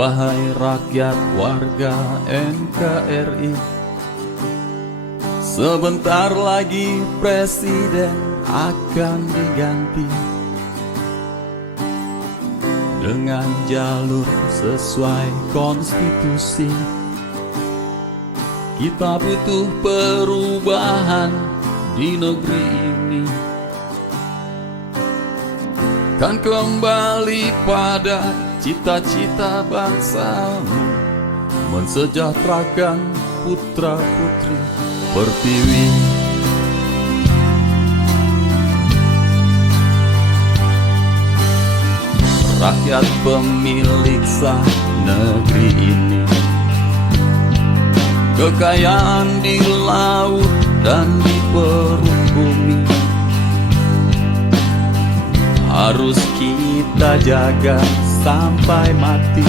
Wahai rakyat warga NKRI, sebentar lagi presiden akan diganti dengan jalur sesuai konstitusi. Kita butuh perubahan di negeri ini, kan kembali pada cita-cita bangsamu, mensejahterakan putra-putri pertiwi. Rakyat pemilik sah negeri ini, kekayaan di laut dan di perut bumi harus kita jaga sampai mati,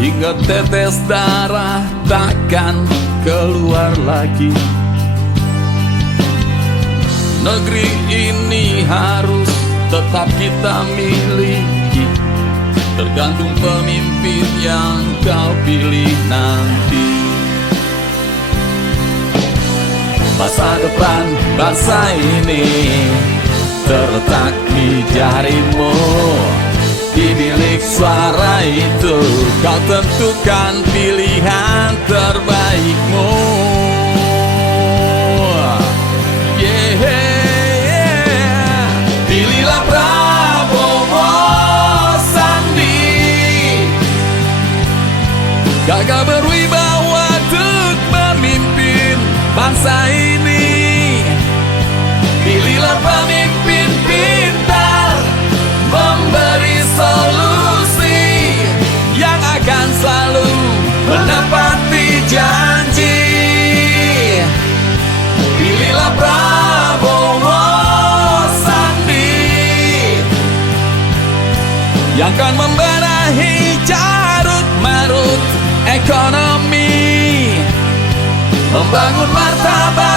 hingga tetes darah takkan keluar lagi. Negeri ini harus tetap kita miliki, tergantung pemimpin yang kau pilih nanti. Masa depan bangsa ini terletak di jarimu, di bilik suara itu kau tentukan pilihan terbaikmu. Pilihlah Prabowo Sandi, gagah berwibawa untuk memimpin bangsa ini. Pilihlah pemimpin pintar, memberi solusi yang akan selalu menepati janji. Pilihlah Prabowo Sandi, yang akan membenahi carut marut ekonomi, membangun martabat